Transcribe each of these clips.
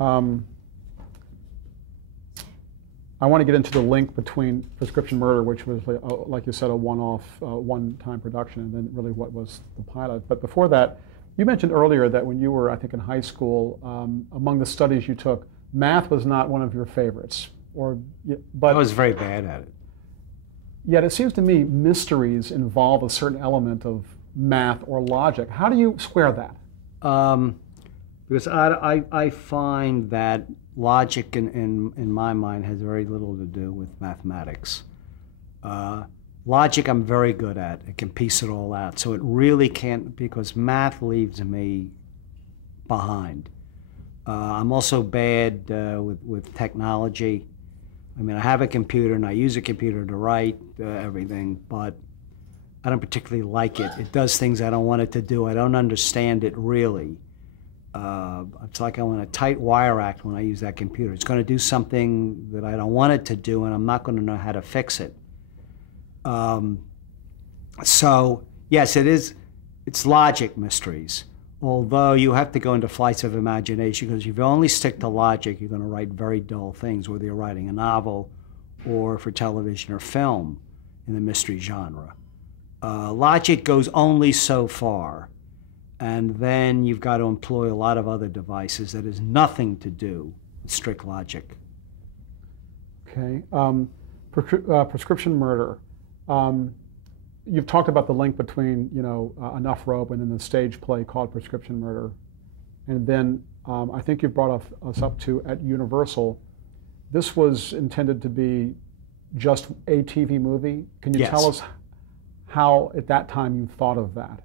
Um, I want to get into the link between Prescription Murder, which was, like you said, a one-off, one-time production, and then really what was the pilot. But before that, you mentioned earlier that when you were, I think, in high school, among the studies you took, math was not one of your favorites. But I was very bad at it. Yet it seems to me mysteries involve a certain element of math or logic. How do you square that? Because I find that logic in my mind has very little to do with mathematics. Logic I'm very good at. I can piece it all out. So it really can't, because math leaves me behind. I'm also bad with technology. I mean, I have a computer and I use a computer to write everything, but I don't particularly like it. It does things I don't want it to do. I don't understand it really. It's like I'm in a tight wire act when I use that computer. It's going to do something that I don't want it to do, and I'm not going to know how to fix it. So, yes, it's logic mysteries. Although you have to go into flights of imagination, because if you only stick to logic, you're going to write very dull things, whether you're writing a novel or for television or film in the mystery genre. Logic goes only so far, and then you've got to employ a lot of other devices that has nothing to do with strict logic. Okay. Prescription Murder. You've talked about the link between, Enough Rope and then the stage play called Prescription Murder. And then I think you've brought us up to, at Universal, this was intended to be just a TV movie. Can you tell us how, at that time, you thought of that?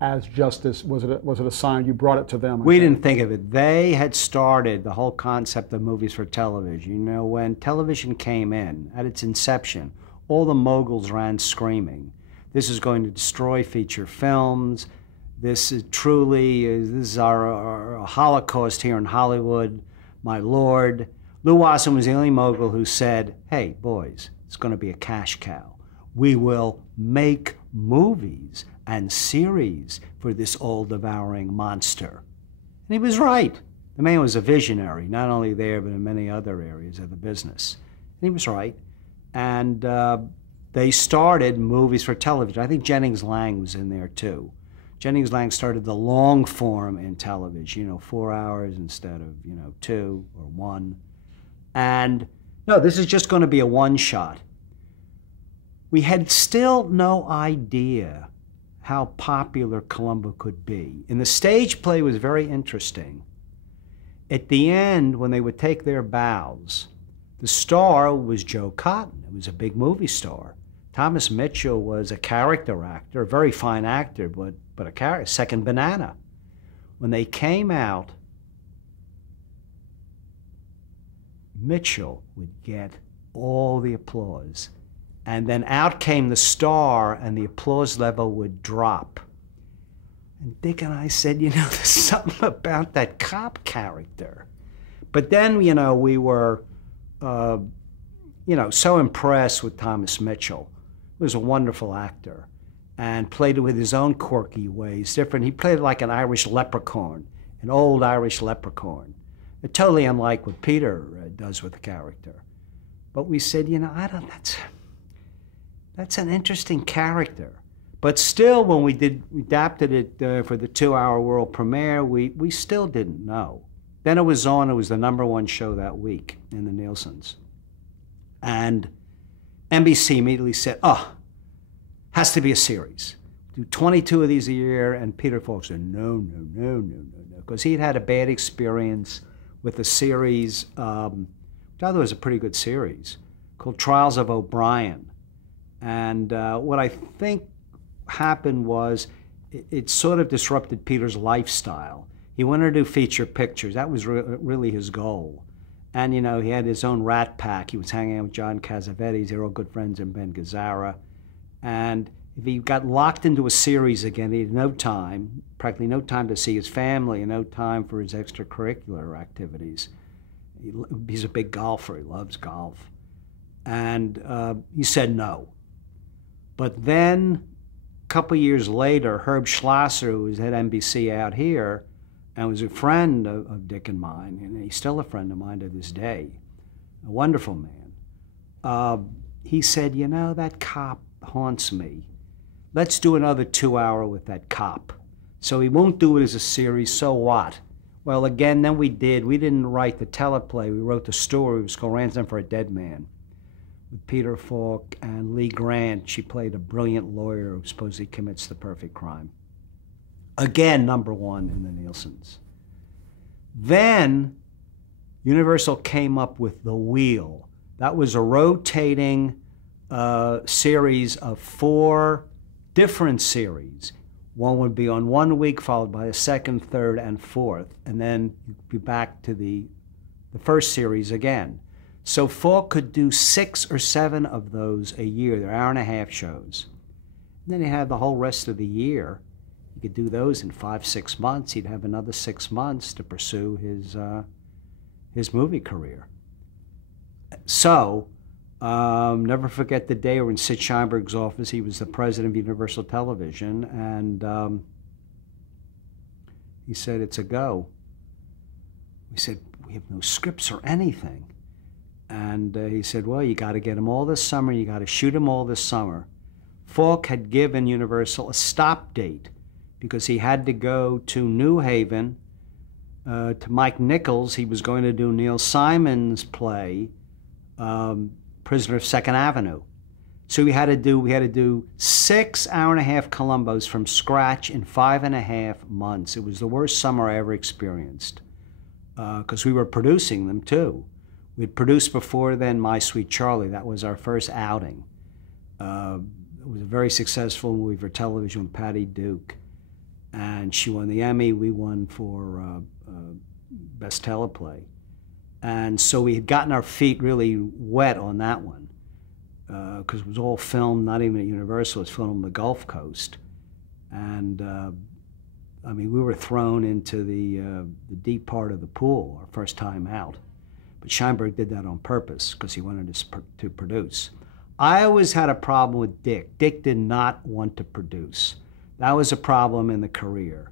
As just this, was it a sign? You brought it to them? We didn't think of it. They had started the whole concept of movies for television. When television came in, at its inception, all the moguls ran screaming, this is going to destroy feature films. This is our Holocaust here in Hollywood, my lord. Lew Wasson was the only mogul who said, hey, boys, it's going to be a cash cow. We will make movies and series for this all-devouring monster. And he was right. The man was a visionary, not only there, but in many other areas of the business. And he was right. And they started movies for television. I think Jennings Lang was in there too. Jennings Lang started the long form in television, 4 hours instead of, 2 or 1. And no, this is just going to be a one-shot. We had still no idea how popular Columbo could be. And the stage play was very interesting. At the end, when they would take their bows, the star was Joe Cotton. It was a big movie star. Thomas Mitchell was a character actor, a very fine actor, but a character, second banana. When they came out, Mitchell would get all the applause. And then out came the star, and the applause level would drop. And Dick and I said, there's something about that cop character. But then, we were, so impressed with Thomas Mitchell. He was a wonderful actor and played it with his own quirky ways, different. He played like an Irish leprechaun, an old Irish leprechaun. Totally unlike what Peter does with the character. But we said, that's an interesting character. But still, when we adapted it for the 2-hour world premiere, we still didn't know. Then it was the #1 show that week in the Nielsen's. And NBC immediately said, has to be a series. Do 22 of these a year, and Peter Falk said, no, because he'd had a bad experience with a series, which I thought was a pretty good series, called Trials of O'Brien. And what I think happened was it sort of disrupted Peter's lifestyle. He wanted to do feature pictures. That was really his goal. And, he had his own rat pack. He was hanging out with John Cassavetes. They were all good friends, and Ben Gazzara. And if he got locked into a series again, he had no time, practically no time to see his family and no time for his extracurricular activities. He's a big golfer. He loves golf. And he said no. But then, a couple years later, Herb Schlosser, who was at NBC out here, and was a friend of Dick and mine, and he's still a friend of mine to this day, a wonderful man. He said, you know, that cop haunts me. Let's do another 2-hour with that cop. So he won't do it as a series, so what? Well, again, then we did. We didn't write the teleplay. We wrote the story. It was called Ransom for a Dead Man, with Peter Falk and Lee Grant. She played a brilliant lawyer who supposedly commits the perfect crime. Again, #1 in the Nielsen's. Then Universal came up with The Wheel. That was a rotating series of 4 different series. One would be on 1 week, followed by a second, third, and fourth, and then you'd be back to the first series again. So Falk could do 6 or 7 of those a year. They're hour-and-a-half shows. And then he had the whole rest of the year. He could do those in 5-6 months. He'd have another 6 months to pursue his movie career. So, never forget the day we were in Sid Sheinberg's office. He was the president of Universal Television, and he said, it's a go. We said, we have no scripts or anything. And he said, well, you got to get them all this summer. You got to shoot them all this summer. Falk had given Universal a stop date because he had to go to New Haven to Mike Nichols. He was going to do Neil Simon's play, Prisoner of Second Avenue. So we had to do 6 hour-and-a-half Columbos from scratch in 5.5 months. It was the worst summer I ever experienced because we were producing them too. We'd produced before then My Sweet Charlie. That was our first outing. It was a very successful movie for television with Patty Duke, and she won the Emmy. We won for Best Teleplay. And so we had gotten our feet really wet on that one because it was all filmed, not even at Universal, it was filmed on the Gulf Coast. And I mean, we were thrown into the deep part of the pool our first time out. But Sheinberg did that on purpose because he wanted us to produce. I always had a problem with Dick. Dick did not want to produce. That was a problem in the career.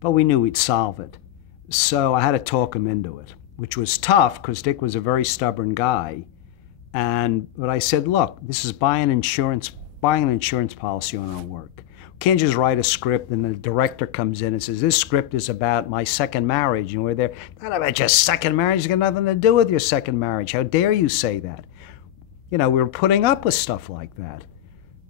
But we knew we'd solve it. So I had to talk him into it, which was tough because Dick was a very stubborn guy. But I said, look, this is buying an insurance policy on our work. We can't just write a script and the director comes in and says, this script is about my second marriage. And we're there, not about your second marriage. It's got nothing to do with your second marriage. How dare you say that? You know, we were putting up with stuff like that.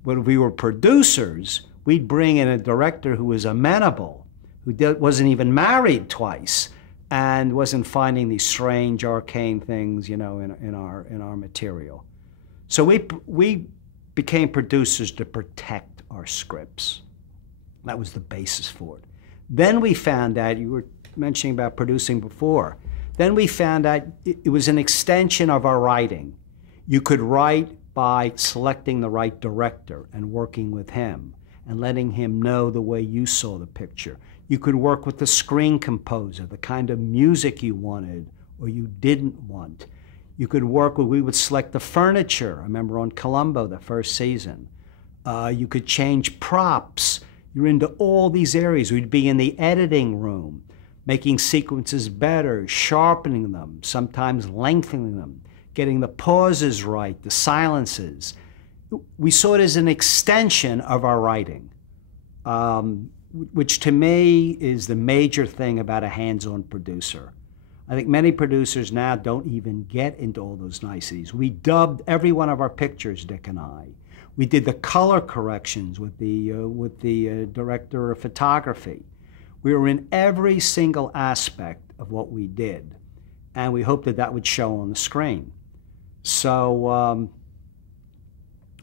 When we were producers, we'd bring in a director who was amenable, who wasn't even married twice, and wasn't finding these strange, arcane things, you know, in our material. So we became producers to protect our scripts. That was the basis for it. Then we found out, you were mentioning about producing before, then we found out it was an extension of our writing. You could write by selecting the right director and working with him and letting him know the way you saw the picture. You could work with the screen composer, the kind of music you wanted or you didn't want. You could work with, we would select the furniture. I remember on Columbo, the first season. You could change props. You're into all these areas. We'd be in the editing room, making sequences better, sharpening them, sometimes lengthening them, getting the pauses right, the silences. We saw it as an extension of our writing, which to me is the major thing about a hands-on producer. I think many producers now don't even get into all those niceties. We dubbed every one of our pictures, Dick and I. We did the color corrections with the director of photography. We were in every single aspect of what we did, and we hoped that that would show on the screen. So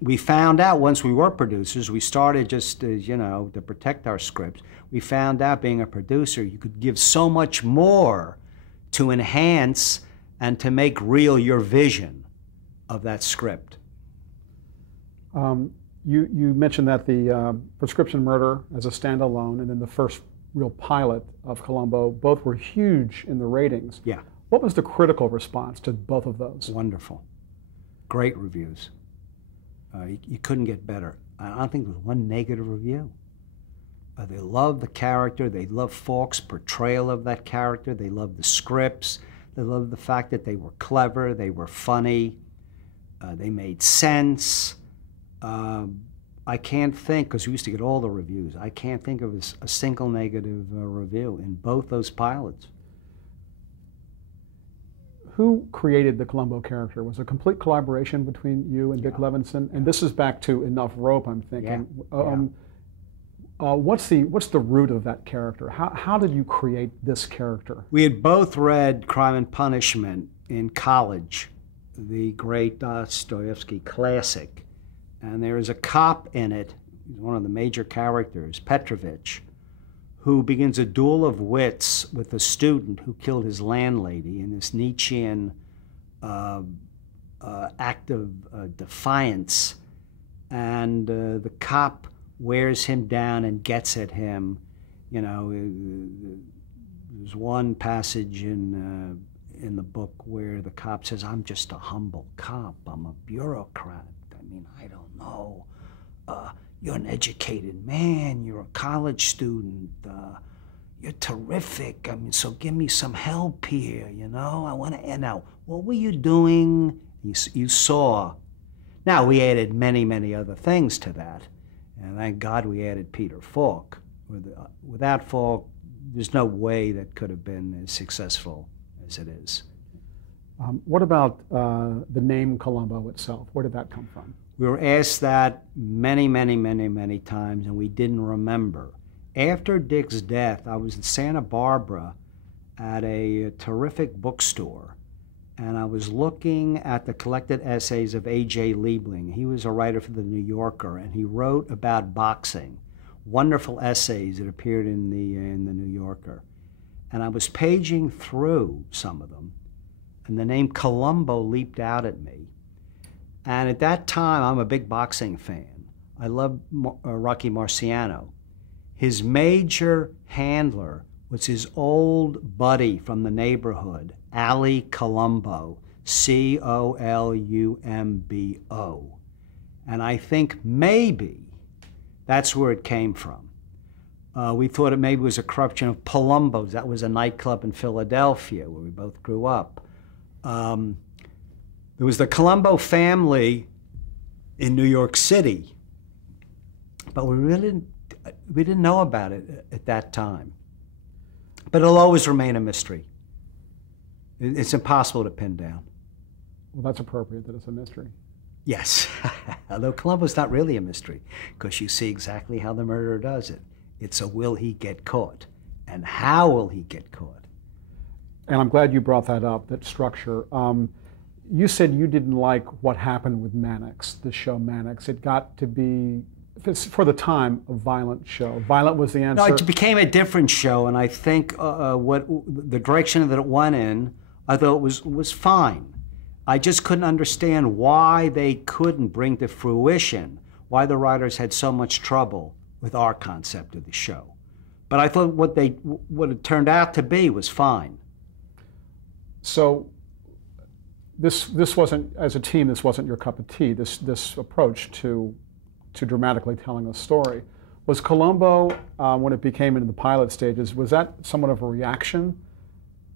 we found out once we were producers, we started just, you know, to protect our scripts. We found out being a producer, you could give so much more to enhance and to make real your vision of that script. You mentioned that the Prescription Murder as a standalone and then the first real pilot of Columbo, both were huge in the ratings. Yeah. What was the critical response to both of those? Wonderful. Great reviews. You couldn't get better. I don't think there was one negative review. They love the character. They love Falk's portrayal of that character. They love the scripts. They love the fact that they were clever. They were funny. They made sense. I can't think, because we used to get all the reviews, I can't think of a single negative review in both those pilots. Who created the Columbo character? Was it a complete collaboration between you and Dick Levinson? And this is back to Enough Rope, I'm thinking. What's the root of that character? How did you create this character? We had both read Crime and Punishment in college, the great Dostoevsky classic. And there is a cop in it, he's one of the major characters, Petrovich, who begins a duel of wits with a student who killed his landlady in this Nietzschean act of defiance. And the cop wears him down and gets at him. You know, there's one passage in the book where the cop says, "I'm just a humble cop, I'm a bureaucrat. I mean, I don't know. You're an educated man, you're a college student, you're terrific. I mean, so give me some help here, you know? I want to end out. What were you doing?" You saw. Now, we added many, many other things to that. And thank God we added Peter Falk. Without Falk, there's no way that could have been as successful as it is. What about the name Columbo itself? Where did that come from? We were asked that many, many, many, many times, and we didn't remember. After Dick's death, I was in Santa Barbara at a terrific bookstore, and I was looking at the collected essays of A.J. Liebling. He was a writer for the New Yorker, and he wrote about boxing. Wonderful essays that appeared in the New Yorker. And I was paging through some of them, and the name Columbo leaped out at me. And at that time, I'm a big boxing fan. I love Rocky Marciano. His major handler was his old buddy from the neighborhood, Ali Columbo, C-O-L-U-M-B-O. And I think maybe that's where it came from. We thought it maybe was a corruption of Palumbo's. That was a nightclub in Philadelphia where we both grew up. There was the Columbo family in New York City, but we didn't know about it at that time. But it'll always remain a mystery. It's impossible to pin down. Well, that's appropriate that it's a mystery. Yes, although Columbo's not really a mystery, because you see exactly how the murderer does it. It's a will he get caught, and how will he get caught? And I'm glad you brought that up, that structure. You said you didn't like what happened with Mannix, the show Mannix. It got to be, for the time, a violent show. Violent was the answer. No, it became a different show, and I think what the direction that it went in, I thought was fine. I just couldn't understand why they couldn't bring to fruition, why the writers had so much trouble with our concept of the show. But I thought what it turned out to be was fine. So this wasn't, as a team, this wasn't your cup of tea, this approach to dramatically telling a story. Was Columbo, when it became into the pilot stages, was that somewhat of a reaction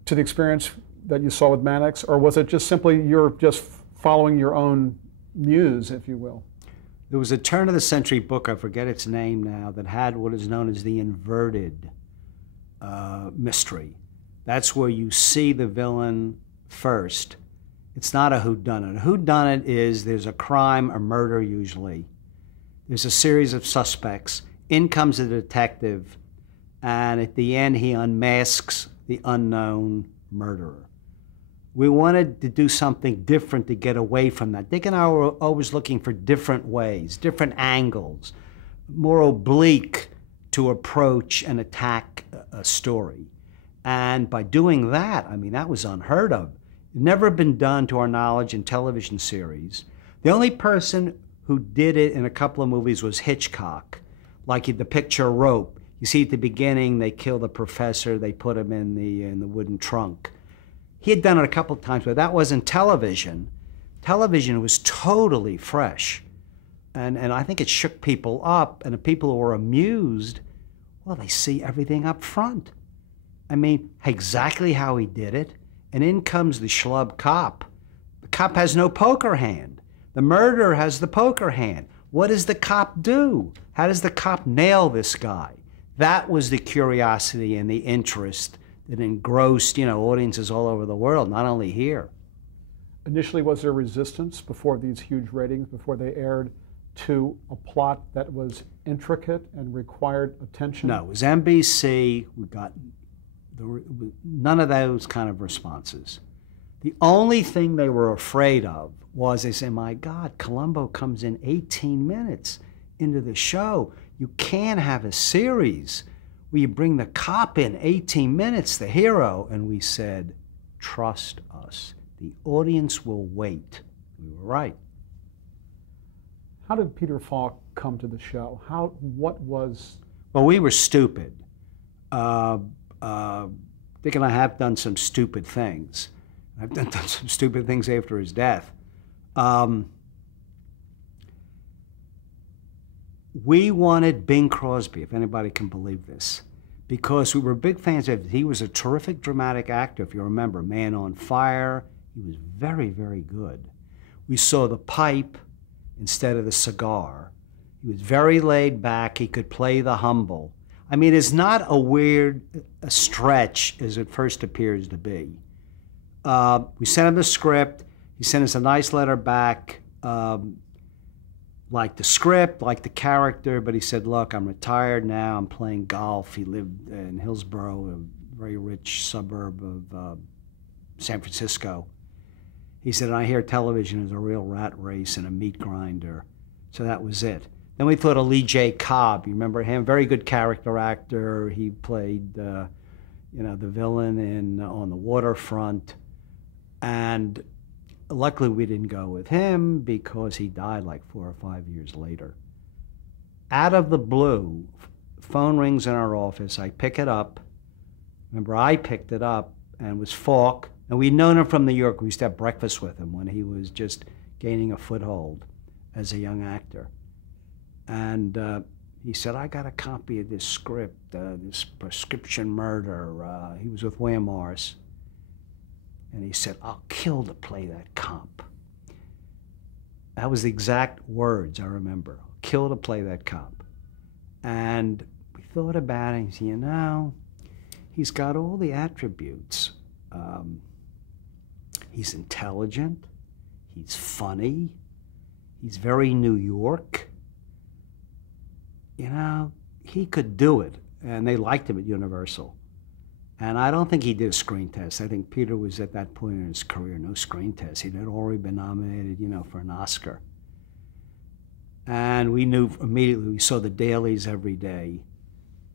to the experience that you saw with Mannix, or was it just simply you're just following your own muse, if you will? There was a turn-of-the-century book, I forget its name now, that had what is known as the inverted mystery. That's where you see the villain first. It's not a whodunit. A whodunit is there's a crime, a murder usually. There's a series of suspects. In comes a detective, and at the end he unmasks the unknown murderer. We wanted to do something different to get away from that. Dick and I were always looking for different ways, different angles, more oblique to approach and attack a story. And by doing that, I mean, that was unheard of. Never been done, to our knowledge, in television series. The only person who did it in a couple of movies was Hitchcock, like the picture Rope. You see at the beginning, they kill the professor, they put him in the wooden trunk. He had done it a couple of times, but that wasn't television. Television was totally fresh. And I think it shook people up, and the people who were amused Well, they see everything up front. I mean, exactly how he did it. And in comes the schlub cop. The cop has no poker hand. The murderer has the poker hand. What does the cop do? How does the cop nail this guy? That was the curiosity and the interest that engrossed, audiences all over the world, not only here. Initially, was there resistance before these huge ratings, before they aired, to a plot that was intricate and required attention? No, it was NBC. We got none of those kind of responses. The only thing they were afraid of was they said, my God, Columbo comes in 18 minutes into the show. You can't have a series where you bring the cop in 18 minutes, the hero. And we said, trust us. The audience will wait. We were right. How did Peter Falk come to the show? What was... Well, we were stupid. Dick and I have done some stupid things. I've done some stupid things after his death. We wanted Bing Crosby, if anybody can believe this, because we were big fans of him. He was a terrific dramatic actor, if you remember, Man on Fire. He was very, very good. We saw The Pipe instead of the cigar. He was very laid back. He could play the humble. I mean, it's not a stretch as it first appears to be. We sent him the script. He sent us a nice letter back, like the script, like the character, but he said, look, I'm retired now. I'm playing golf. He lived in Hillsborough, a very rich suburb of San Francisco. He said, I hear television is a real rat race and a meat grinder. So that was it. Then we thought of Lee J. Cobb. You remember him? Very good character actor. He played, the villain in On the Waterfront. And luckily we didn't go with him because he died like 4 or 5 years later. Out of the blue, phone rings in our office. I pick it up. Remember, I picked it up, and it was Falk. And we'd known him from New York. We used to have breakfast with him when he was just gaining a foothold as a young actor. And he said, I got a copy of this script, this Prescription Murder. He was with William Morris. And he said, I'll kill to play that cop. That was the exact words I remember. Kill to play that cop. And we thought about it and said, he's got all the attributes. He's intelligent. He's funny. He's very New York. He could do it. And they liked him at Universal. And I don't think he did a screen test. I think Peter was at that point in his career, no screen test. He'd already been nominated, for an Oscar. And we knew immediately, we saw the dailies every day,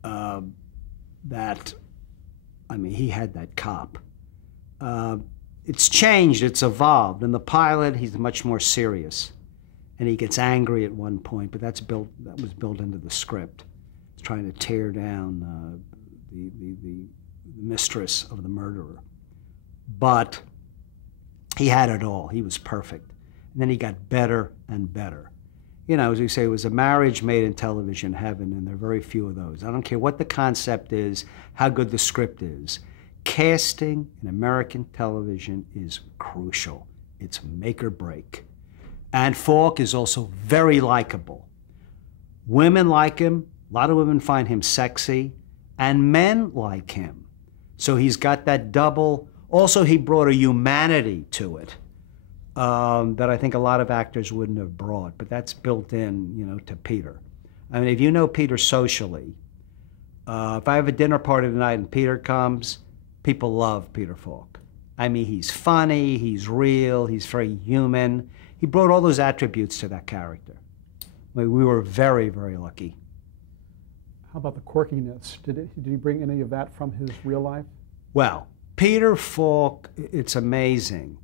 that, he had that cop. It's changed, it's evolved. In the pilot, he's much more serious. And he gets angry at one point, but that was built into the script. It's trying to tear down the mistress of the murderer. But he had it all. He was perfect. And then he got better and better. As we say, it was a marriage made in television heaven, and there are very few of those. I don't care what the concept is, how good the script is. Casting in American television is crucial. It's make or break. And Falk is also very likable. Women like him. A lot of women find him sexy. And men like him. So he's got that double. Also, he brought a humanity to it that I think a lot of actors wouldn't have brought. But that's built in, to Peter. If you know Peter socially, if I have a dinner party tonight and Peter comes, people love Peter Falk. He's funny, he's real, he's very human. He brought all those attributes to that character. We were very, very lucky. How about the quirkiness? Did he bring any of that from his real life? Well, Peter Falk, it's amazing.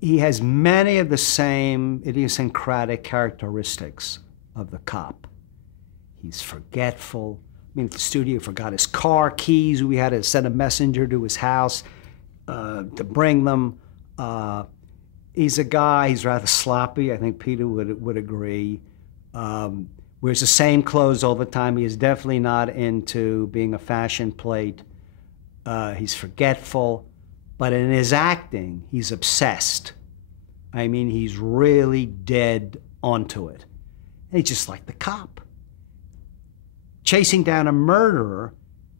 He has many of the same idiosyncratic characteristics of the cop. He's forgetful. At the studio, he forgot his car keys. We had to send a messenger to his house to bring them. He's a guy, he's rather sloppy. I think Peter would agree. wears the same clothes all the time. He is definitely not into being a fashion plate. He's forgetful. But in his acting, he's obsessed. I mean, he's really dead onto it. And he's just like the cop. Chasing down a murderer,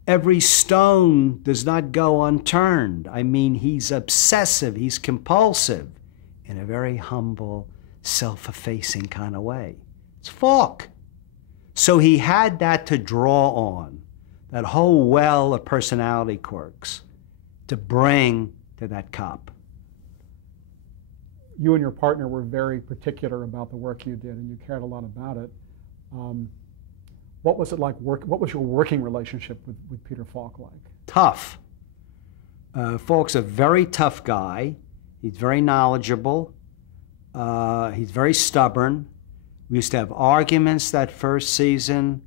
every stone does not go unturned. I mean, he's obsessive, he's compulsive, in a very humble, self-effacing kind of way. It's Falk. So he had that to draw on, that whole well of personality quirks, to bring to that cop. You and your partner were very particular about the work you did, and you cared a lot about it. What was it like? What was your working relationship with Peter Falk like? Tough. Falk's a very tough guy. He's very knowledgeable. He's very stubborn. We used to have arguments that first season.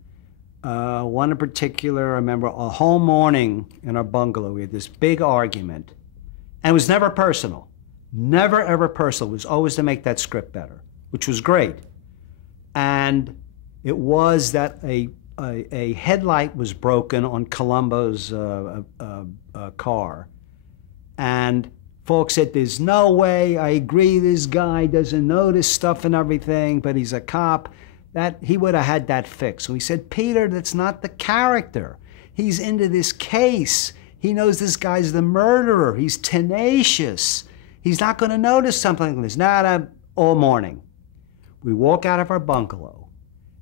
One in particular, I remember a whole morning in our bungalow, we had this big argument. And it was never personal. Never, ever personal. It was always to make that script better, which was great. And it was that a headlight was broken on Columbo's car. And Falk said, there's no way, I agree this guy doesn't know this stuff and everything, but he's a cop. That he would have had that fixed. So he said, Peter, that's not the character. He's into this case. He knows this guy's the murderer. He's tenacious. He's not going to notice something like this. Not all morning. We walk out of our bungalow,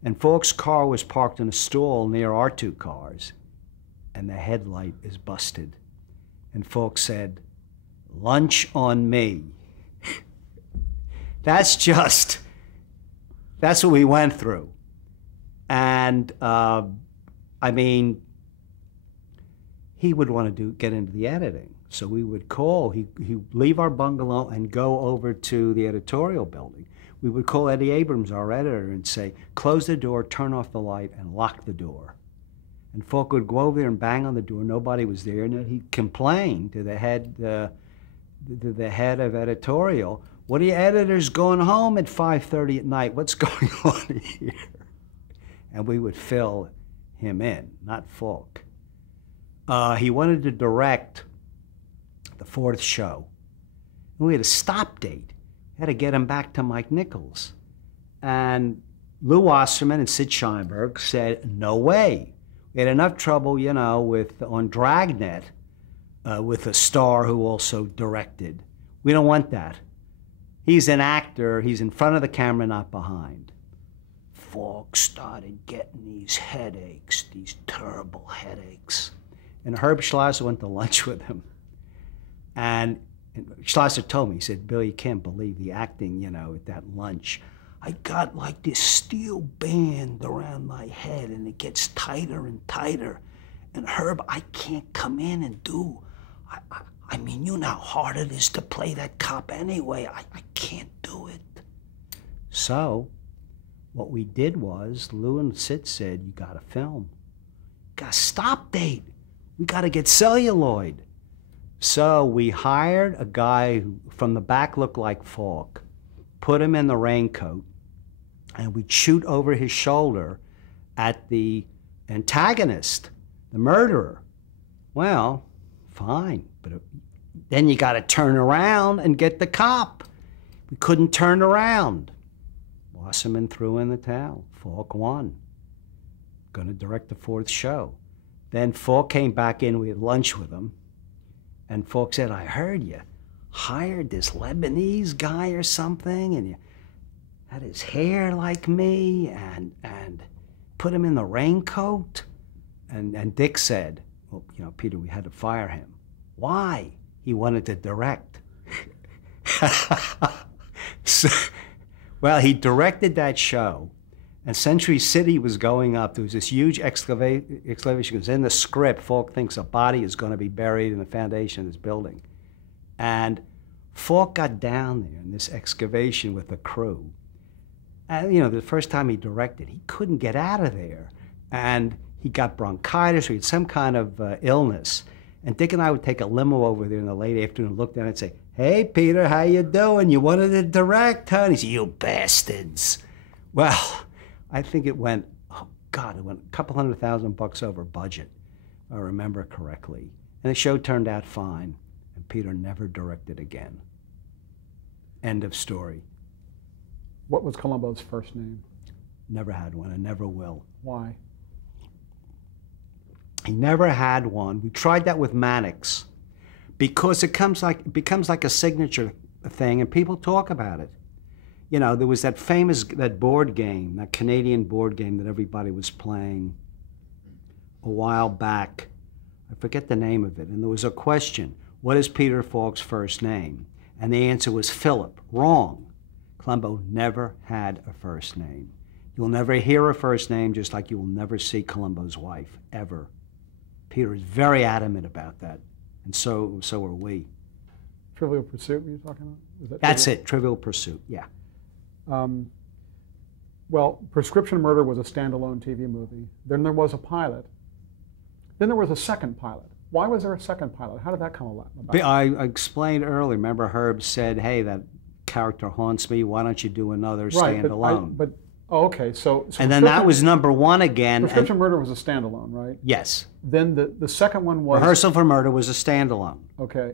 and Falk's car was parked in a stall near our two cars, and the headlight is busted. And Falk said, lunch on me. That's what we went through. And I mean, he would want to get into the editing. So we would call, he'd leave our bungalow and go over to the editorial building. We would call Eddie Abrams, our editor, and say, close the door, turn off the light, and lock the door. And Falk would go over there and bang on the door. Nobody was there. And then he'd complain to the head of editorial, what are you editors going home at 5:30 at night? What's going on here? And we would fill him in, not Falk. He wanted to direct the fourth show. And we had a stop date. We had to get him back to Mike Nichols. And Lou Wasserman and Sid Sheinberg said, no way. We had enough trouble, you know, on Dragnet with a star who also directed. We don't want that. He's an actor. He's in front of the camera, not behind. Falk started getting these headaches, these terrible headaches. And Herb Schlosser went to lunch with him. And Schlosser told me, he said, Bill, you can't believe the acting, you know, at that lunch. I got like this steel band around my head, and it gets tighter and tighter. And Herb, I can't come in and do, I mean, you know how hard it is to play that cop anyway. I can't do it. So what we did was, Lou and Sid said, you got to film. Got a stop date. We got to get celluloid. So we hired a guy who from the back looked like Falk, put him in the raincoat, and we'd shoot over his shoulder at the antagonist, the murderer. Well, fine, but then you got to turn around and get the cop. We couldn't turn around. Wasserman threw in the towel. Falk won. Going to direct the fourth show. Then Falk came back in, we had lunch with him, and Falk said, I heard you hired this Lebanese guy or something, and you had his hair like me, and put him in the raincoat. And Dick said, well, you know, Peter, we had to fire him. Why? He wanted to direct. Well, he directed that show, and Century City was going up. There was this huge excavation. Because in the script, Falk thinks a body is going to be buried in the foundation of this building. And Falk got down there in this excavation with the crew. And, you know, the first time he directed, he couldn't get out of there. And he got bronchitis, or he had some kind of illness. And Dick and I would take a limo over there in the late afternoon, look down and say, hey, Peter, how you doing? You wanted to direct, huh? And he said, you bastards. Well, I think it went, oh God, it went a couple $100,000 over budget, if I remember correctly. And the show turned out fine, and Peter never directed again. End of story. What was Columbo's first name? Never had one and never will. Why? He never had one. We tried that with Mannix because it becomes like a signature thing, and people talk about it. You know, there was that board game, that Canadian board game that everybody was playing a while back. I forget the name of it. And there was a question, what is Peter Falk's first name? And the answer was Philip. Wrong. Columbo never had a first name. You'll never hear a first name, just like you will never see Columbo's wife, ever. Peter is very adamant about that, and so are we. Trivial Pursuit, were you talking about? That's it, Trivial Pursuit, yeah. Well, Prescription Murder was a standalone TV movie. Then there was a pilot. Then there was a second pilot. Why was there a second pilot? How did that come about? I explained earlier. Remember, Herb said, "Hey, that character haunts me. Why don't you do another standalone?" But oh, okay, so and then that was #1 again. Prescription Murder was a standalone, right? Yes. Then the second one was Rehearsal for Murder was a standalone. Okay.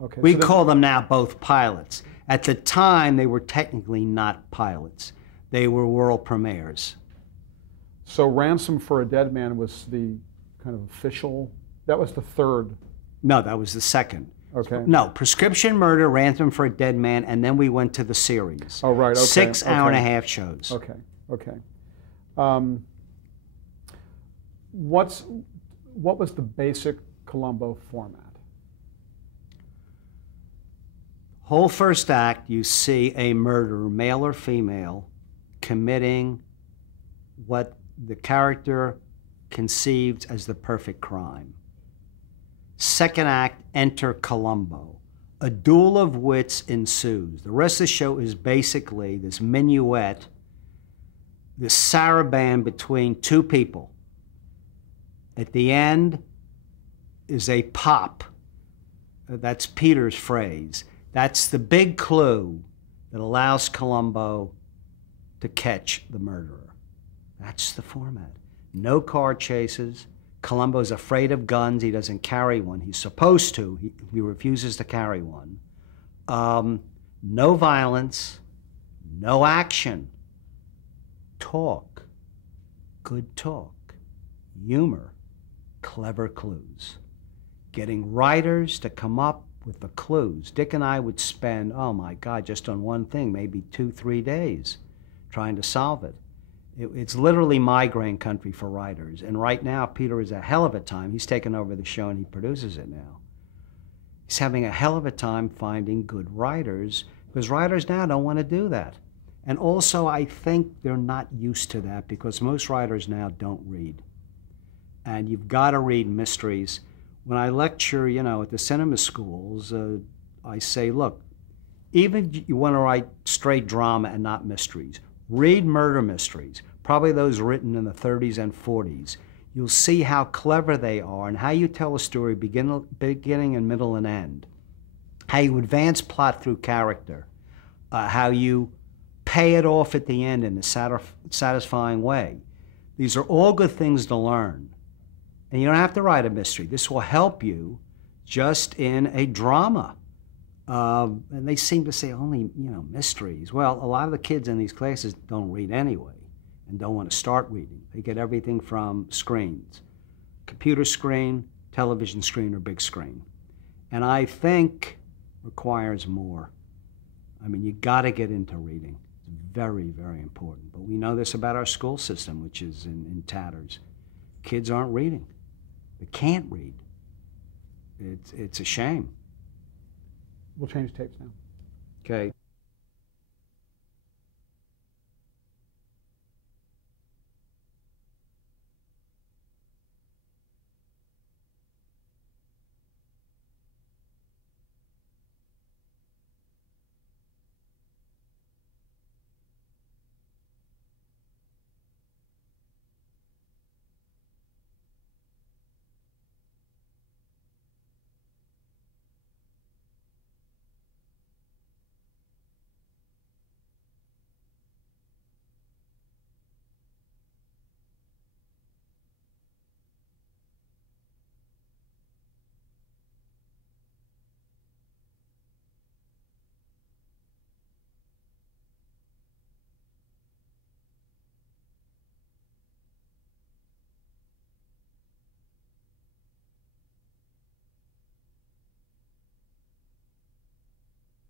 Okay. We call them now both pilots. At the time, they were technically not pilots. They were world premieres. So Ransom for a Dead Man was the kind of official. That was the third. No, that was the second. Okay. No, Prescription Murder, Ransom for a Dead Man, and then we went to the series. Oh, right. Okay. 6 hour-and-a-half shows. Okay. Okay. What was the basic Columbo format? Whole first act, you see a murderer, male or female, committing what the character conceived as the perfect crime. Second act, enter Columbo. A duel of wits ensues. The rest of the show is basically this minuet, this saraband between two people. At the end is a pop. That's Peter's phrase. That's the big clue that allows Columbo to catch the murderer. That's the format. No car chases. Columbo's afraid of guns. He doesn't carry one. He's supposed to. He refuses to carry one. No violence. No action. Talk. Good talk. Humor. Clever clues. Getting writers to come up with the clues. Dick and I would spend, oh my God, just on one thing, maybe 2-3 days trying to solve it. It's literally migraine country for writers. And right now, Peter is a hell of a time. He's taken over the show and he produces it now. He's having a hell of a time finding good writers because writers now don't want to do that. And also, I think they're not used to that because most writers now don't read. And you've got to read mysteries. When I lecture, you know, at the cinema schools, I say, look, even if you want to write straight drama and not mysteries, read murder mysteries, probably those written in the 30s and 40s. You'll see how clever they are and how you tell a story beginning and middle and end, how you advance plot through character, how you pay it off at the end in a satisfying way. These are all good things to learn. And you don't have to write a mystery. This will help you just in a drama. And they seem to say only, mysteries. Well, a lot of the kids in these classes don't read anyway and don't want to start reading. They get everything from screens, computer screen, television screen, or big screen. And I think requires more. I mean, you got to get into reading. It's very, very important. But we know this about our school system, which is in tatters. Kids aren't reading. They can't read. It's a shame. We'll change tapes now. Okay.